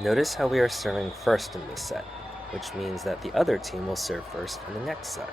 Notice how we are serving first in this set, which means that the other team will serve first in the next set.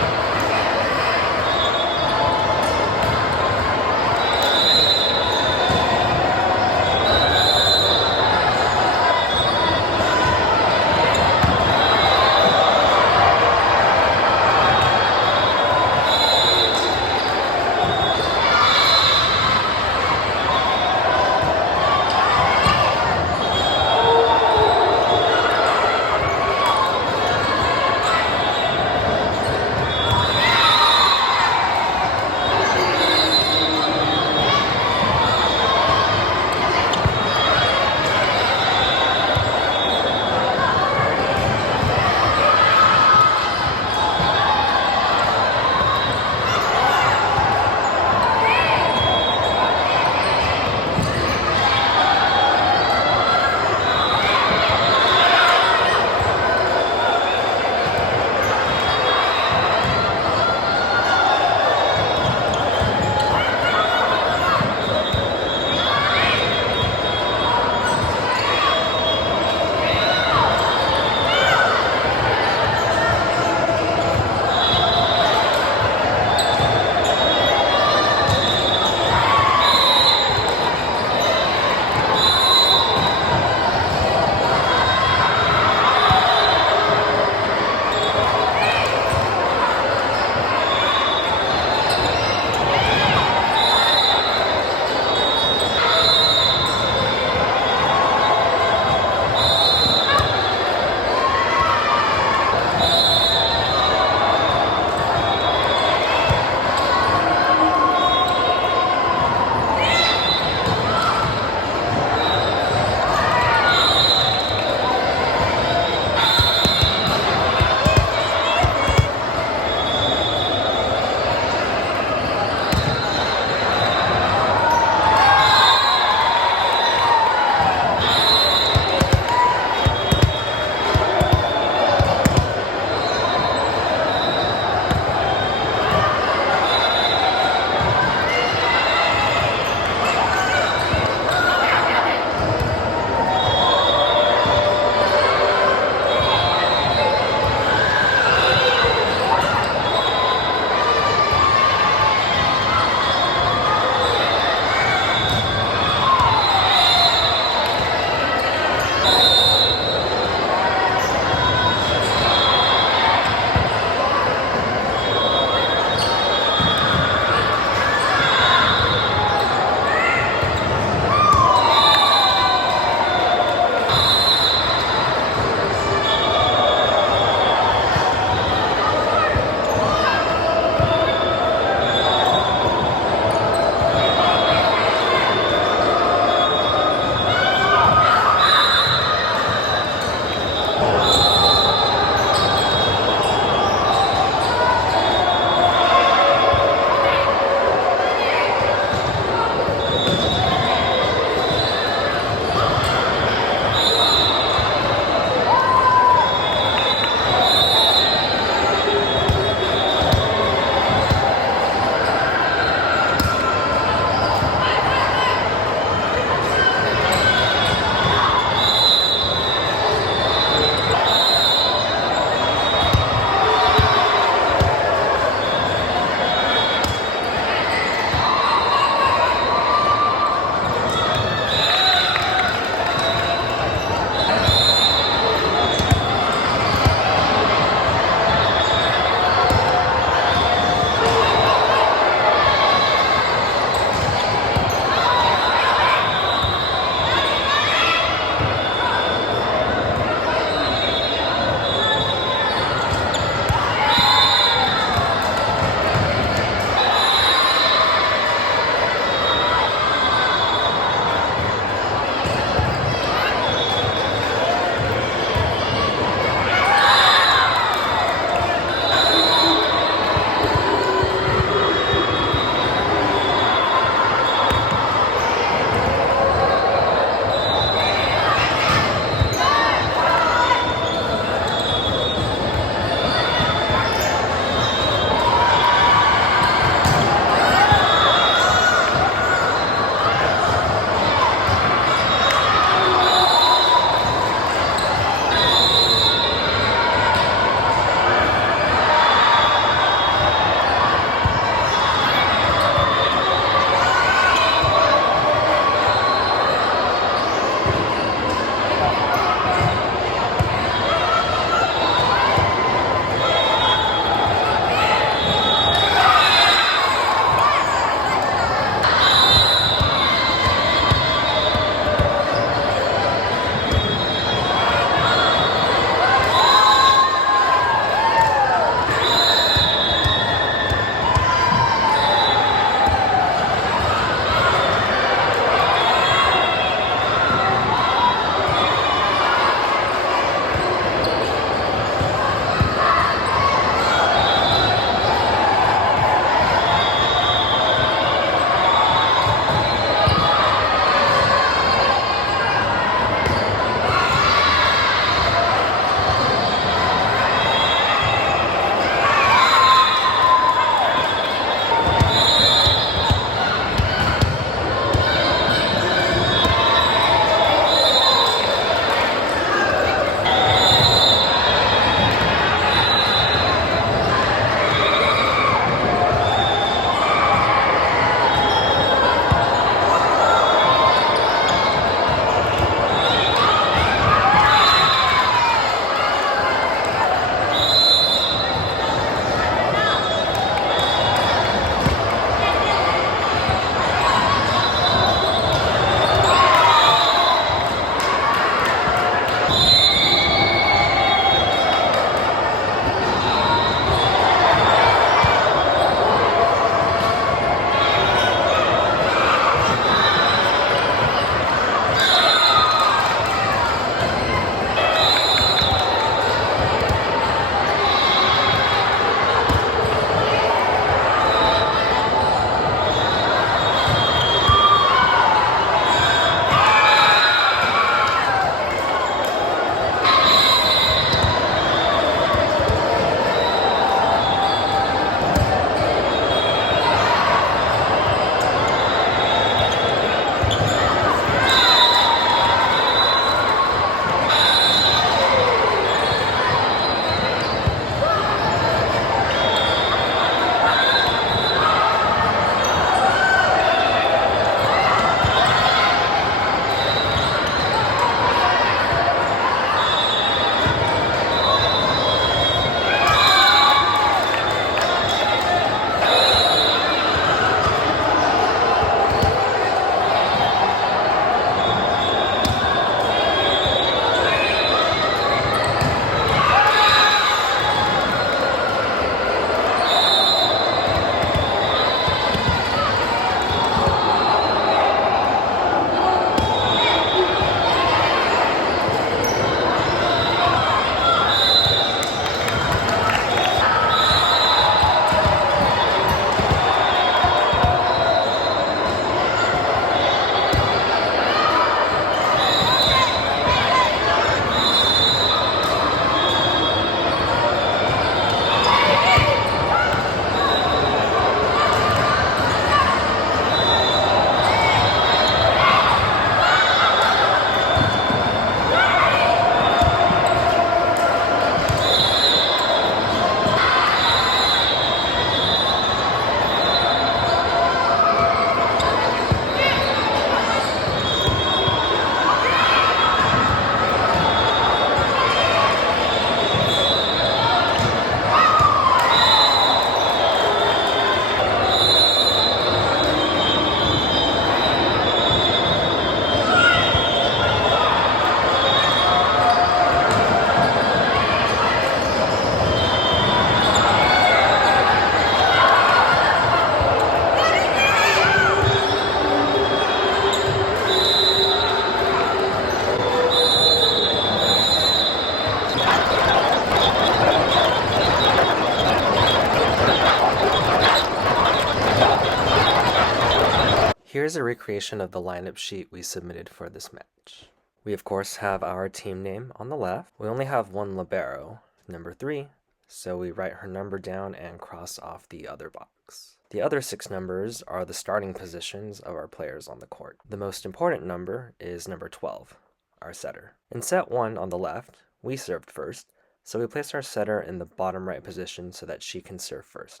Here's a recreation of the lineup sheet we submitted for this match. We of course have our team name on the left. We only have one libero, number 3, so we write her number down and cross off the other box. The other 6 numbers are the starting positions of our players on the court. The most important number is number 12, our setter. In set 1 on the left, we served first, so we place our setter in the bottom right position so that she can serve first.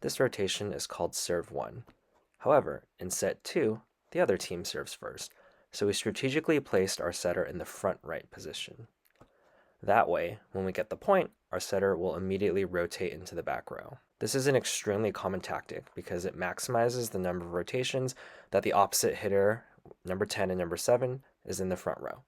This rotation is called serve 1. However, in set 2, the other team serves first, so we strategically placed our setter in the front right position. That way, when we get the point, our setter will immediately rotate into the back row. This is an extremely common tactic because it maximizes the number of rotations that the opposite hitter, number 10 and number 7, is in the front row.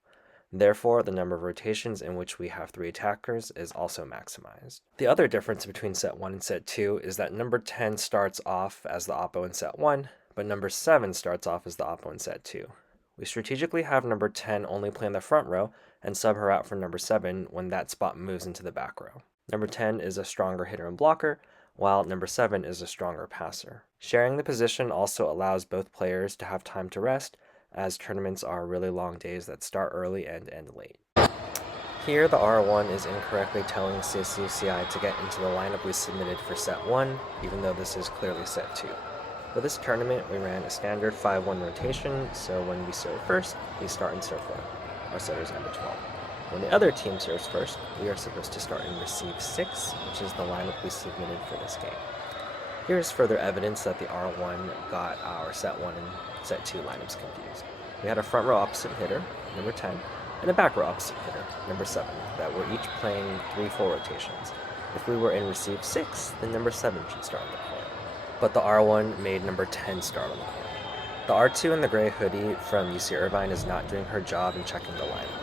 Therefore, the number of rotations in which we have 3 attackers is also maximized. The other difference between set 1 and set 2 is that number 10 starts off as the oppo in set 1, but number 7 starts off as the oppo in set 2. We strategically have number 10 only play in the front row and sub her out for number 7 when that spot moves into the back row. Number 10 is a stronger hitter and blocker, while number 7 is a stronger passer. Sharing the position also allows both players to have time to rest, as tournaments are really long days that start early and end late. Here the R1 is incorrectly telling CSU to get into the lineup we submitted for set 1, even though this is clearly set 2. For this tournament, we ran a standard 5-1 rotation, so when we serve first, we start in serve 1. Our setter is number 12. When the other team serves first, we are supposed to start in receive 6, which is the lineup we submitted for this game. Here is further evidence that the R1 got our set 1 and set 2 lineups confused. We had a front row opposite hitter, number 10, and a back row opposite hitter, number 7, that were each playing 3-4 rotations. If we were in receive 6, then number 7 should start on the court. But the R1 made number 10 start on the court. The R2 in the gray hoodie from UC Irvine is not doing her job in checking the lineup.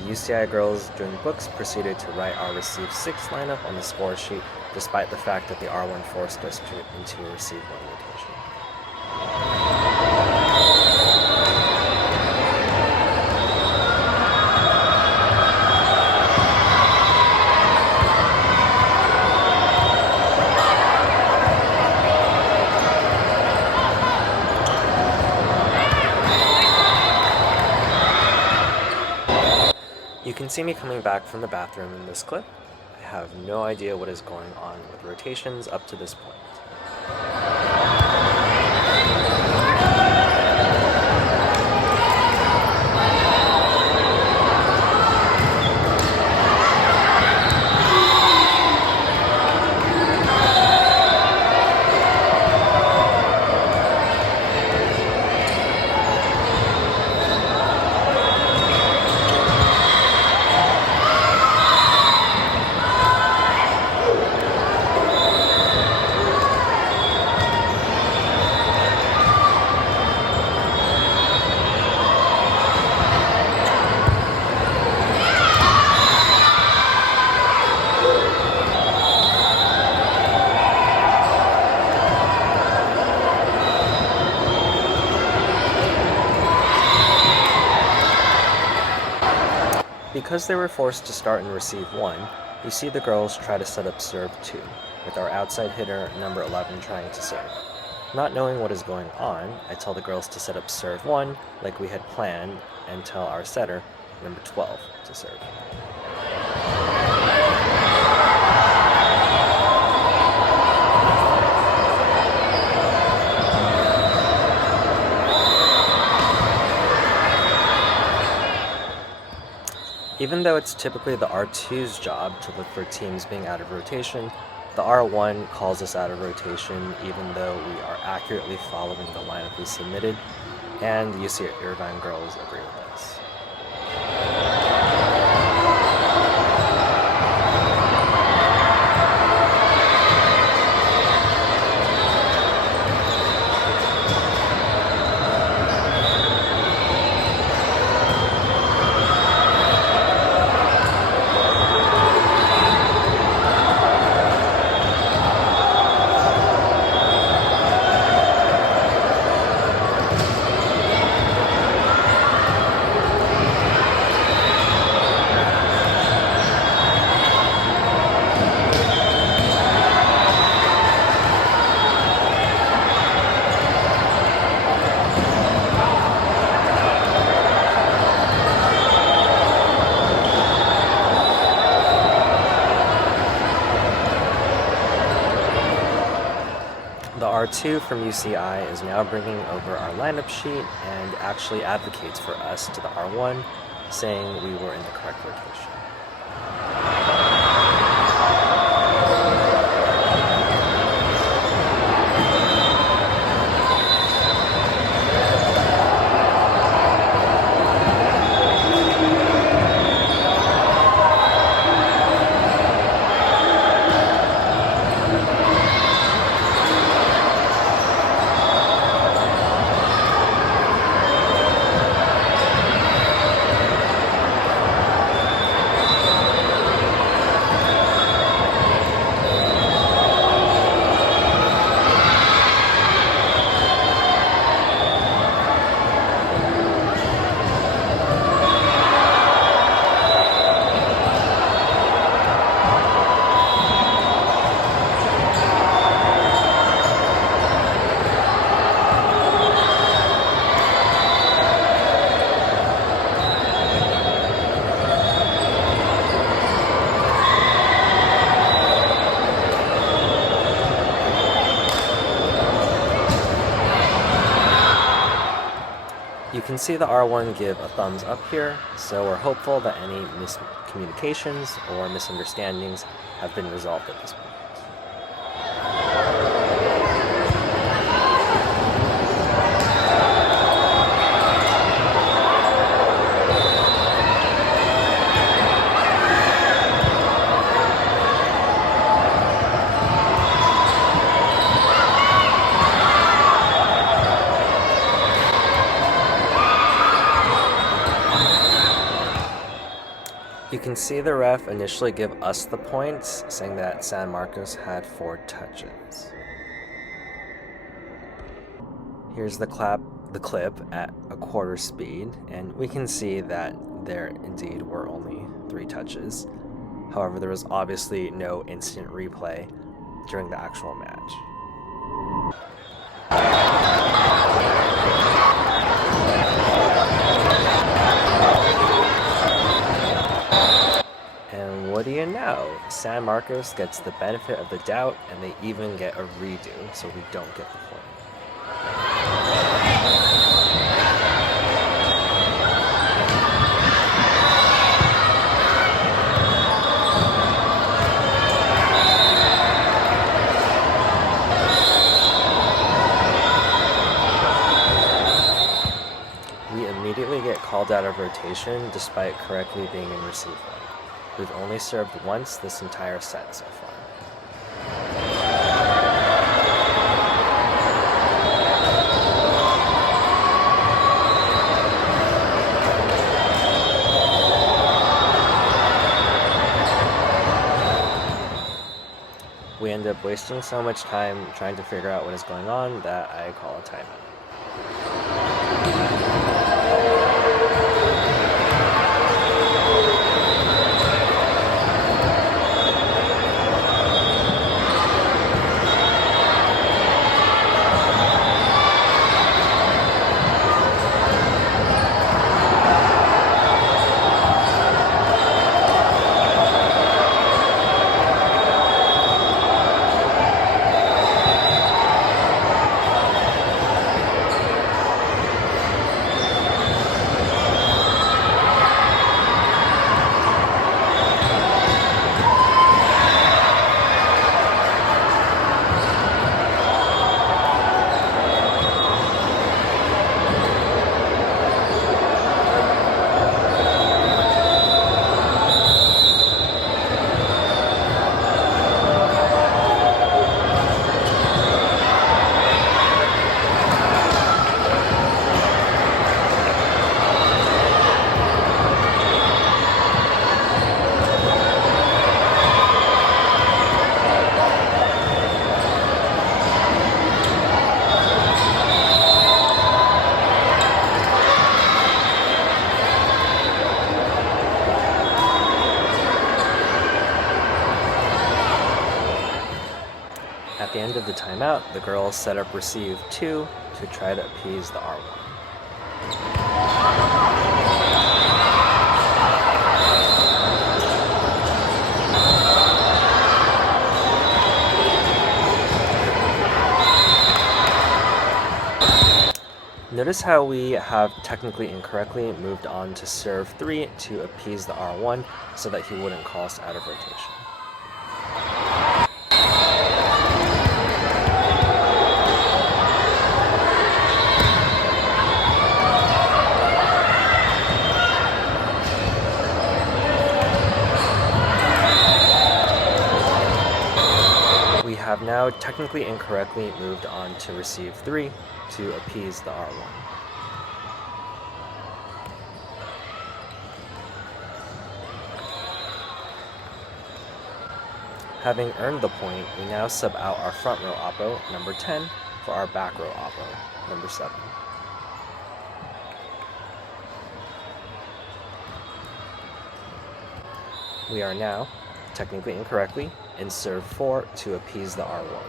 The UCI girls doing books proceeded to write our receive 6 lineup on the score sheet, despite the fact that the R1 forced us into a receive 1 rotation. You can see me coming back from the bathroom in this clip. I have no idea what is going on with rotations up to this point. Because they were forced to start and receive 1, you see the girls try to set up serve 2, with our outside hitter, number 11, trying to serve. Not knowing what is going on, I tell the girls to set up serve 1, like we had planned, and tell our setter, number 12, to serve. Even though it's typically the R2's job to look for teams being out of rotation, the R1 calls us out of rotation even though we are accurately following the lineup we submitted, and the UC Irvine girls agree with us. R2 from UCI is now bringing over our lineup sheet and actually advocates for us to the R1, saying we were in the correct location. You can see the R1 give a thumbs up here, so we're hopeful that any miscommunications or misunderstandings have been resolved at this point. You can see the ref initially give us the points, saying that San Marcos had 4 touches. Here's the clip at a quarter speed, and we can see that there indeed were only 3 touches. However, there was obviously no instant replay during the actual match. What do you know? San Marcos gets the benefit of the doubt, and they even get a redo, so we don't get the point. We immediately get called out of rotation despite correctly being in receive line. We've only served once this entire set so far. We end up wasting so much time trying to figure out what is going on that I call a timeout. At the end of the timeout, the girls set up receive 2 to try to appease the R1. Notice how we have technically incorrectly moved on to serve 3 to appease the R1 so that he wouldn't call us out of rotation. We have now technically incorrectly moved on to receive 3 to appease the R1. Having earned the point, we now sub out our front row oppo, number 10, for our back row oppo, number 7. We are now, technically incorrectly, in serve 4 to appease the R1.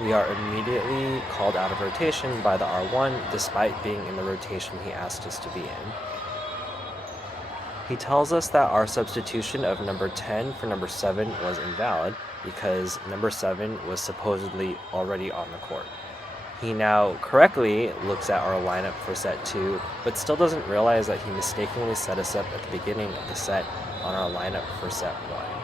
We are immediately called out of rotation by the R1 despite being in the rotation he asked us to be in. He tells us that our substitution of number 10 for number 7 was invalid because number 7 was supposedly already on the court. He now correctly looks at our lineup for set 2, but still doesn't realize that he mistakenly set us up at the beginning of the set on our lineup for set 1.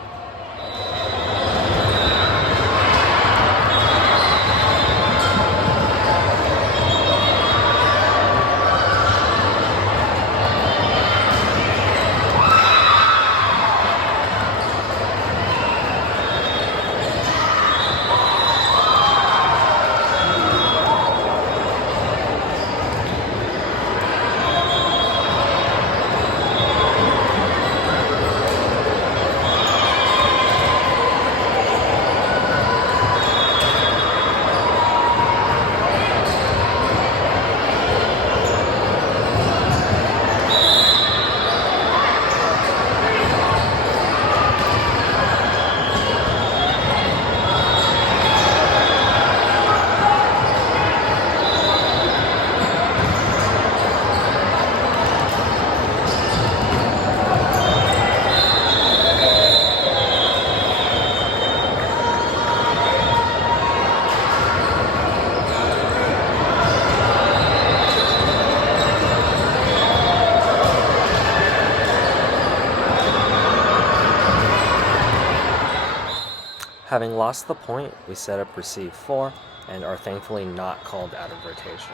Having lost the point, we set up receive 4 and are thankfully not called out of rotation.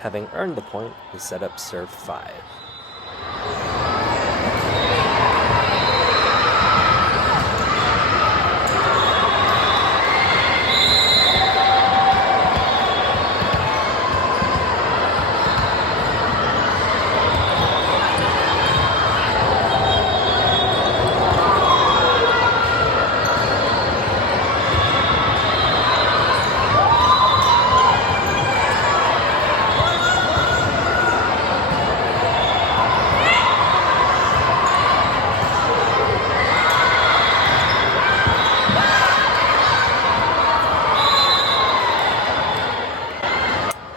Having earned the point, we set up serve 5.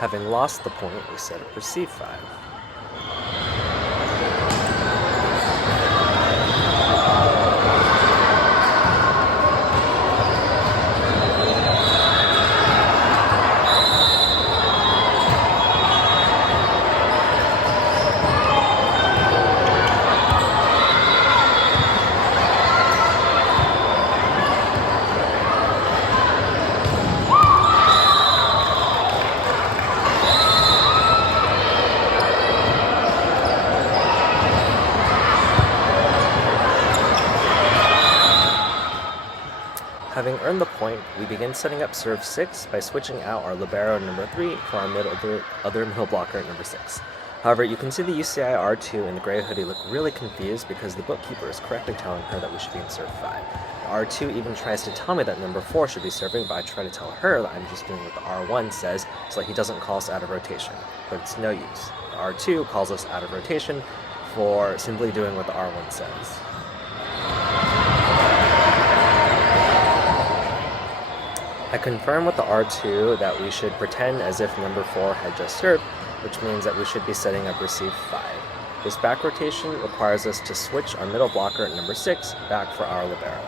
Having lost the point, we set up receive 5. earned the point, we begin setting up serve 6 by switching out our libero number 3 for our other middle blocker number 6. However, you can see the UCI R2 and the gray hoodie look really confused because the bookkeeper is correctly telling her that we should be in serve 5. The R2 even tries to tell me that number 4 should be serving, but I try to tell her that I'm just doing what the R1 says so that he doesn't call us out of rotation. But it's no use. The R2 calls us out of rotation for simply doing what the R1 says. I confirm with the R2 that we should pretend as if number 4 had just served, which means that we should be setting up receive 5. This back rotation requires us to switch our middle blocker at number 6 back for our libero.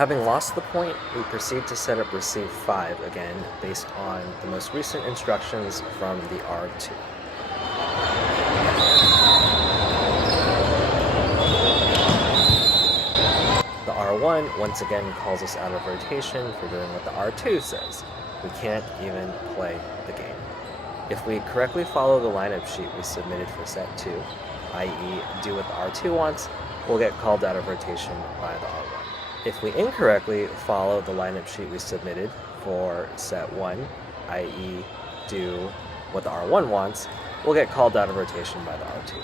Having lost the point, we proceed to set up receive 5 again based on the most recent instructions from the R2. The R1 once again calls us out of rotation for doing what the R2 says. We can't even play the game. If we correctly follow the lineup sheet we submitted for set 2, i.e. do what the R2 wants, we'll get called out of rotation by the R1. If we incorrectly follow the lineup sheet we submitted for set 1, i.e. do what the R1 wants, we'll get called out of rotation by the R2.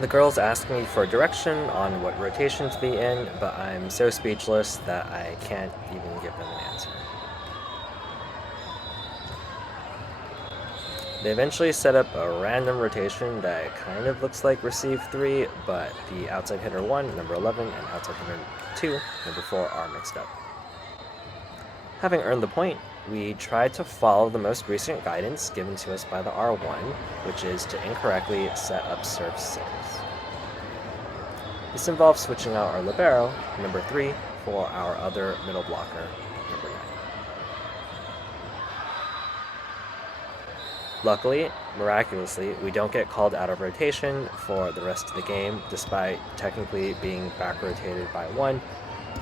The girls ask me for direction on what rotation to be in, but I'm so speechless that I can't even give them an answer. They eventually set up a random rotation that kind of looks like receive 3, but the outside hitter 1, number 11, and outside hitter 2, number 4, are mixed up. Having earned the point, we tried to follow the most recent guidance given to us by the R1, which is to incorrectly set up serve 6. This involves switching out our libero, number 3, for our other middle blocker, number 9. Luckily, miraculously, we don't get called out of rotation for the rest of the game, despite technically being back rotated by 1,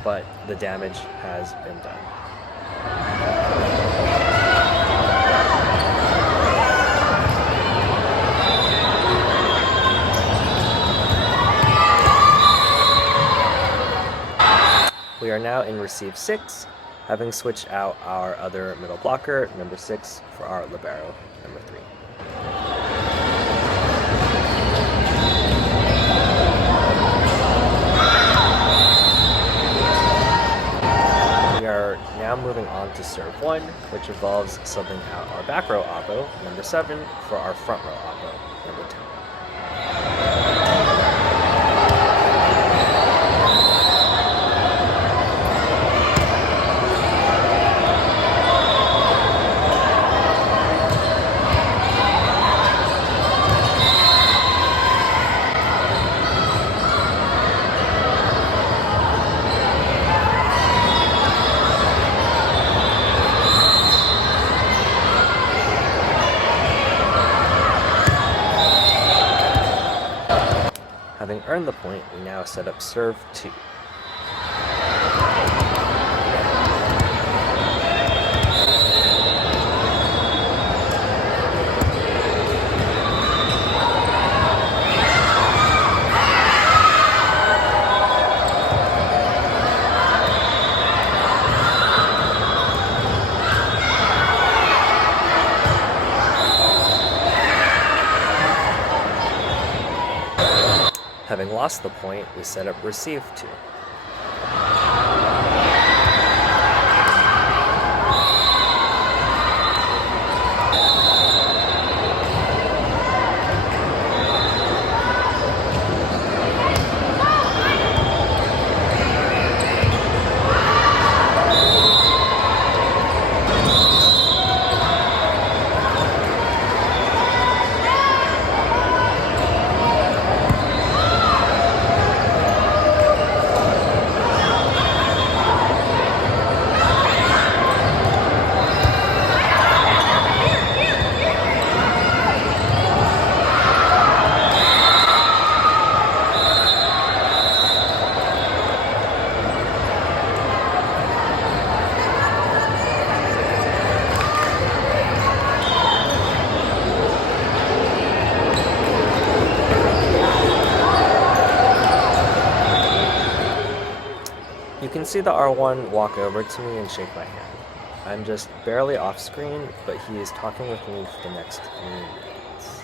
but the damage has been done. We are now in receive 6, having switched out our other middle blocker, number 6, for our libero, number 3. now moving on to serve 1, which involves subbing out our back row oppo, number 7, for our front row oppo, number 10. Having earned the point, we now set up serve 2. Having lost the point, we set up receive 2. You can see the R1 walk over to me and shake my hand. I'm just barely off screen, but he is talking with me for the next few minutes.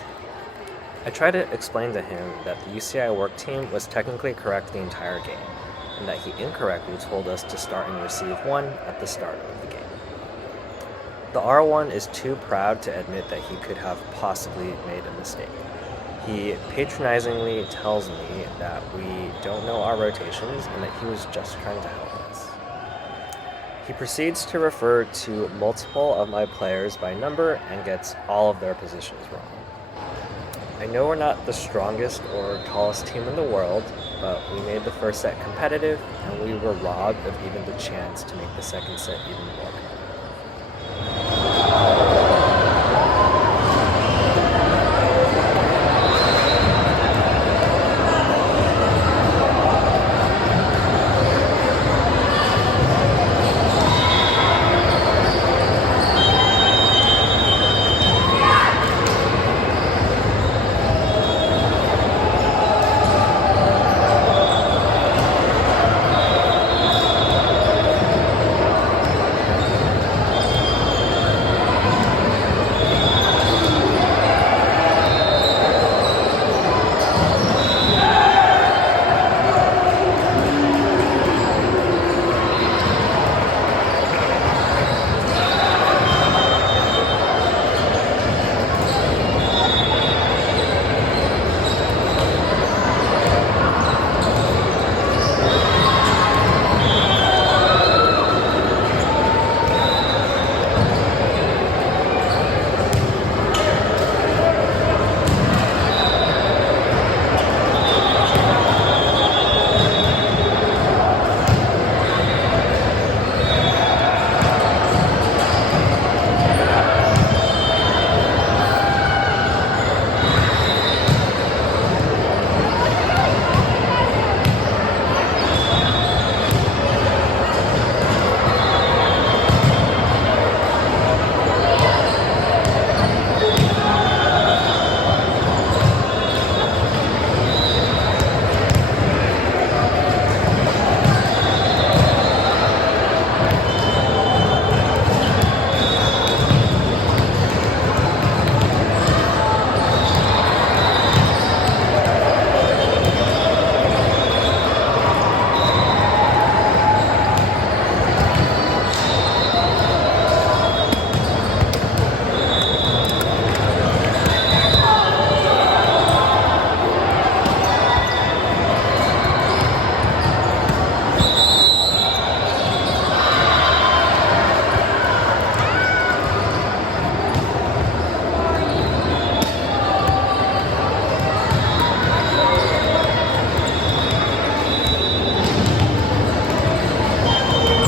I try to explain to him that the UCI work team was technically correct the entire game, and that he incorrectly told us to start and receive 1 at the start of the game. The R1 is too proud to admit that he could have possibly made a mistake. He patronizingly tells me that we don't know our rotations and that he was just trying to help us. He proceeds to refer to multiple of my players by number and gets all of their positions wrong. I know we're not the strongest or tallest team in the world, but we made the first set competitive and we were robbed of even the chance to make the second set even more competitive.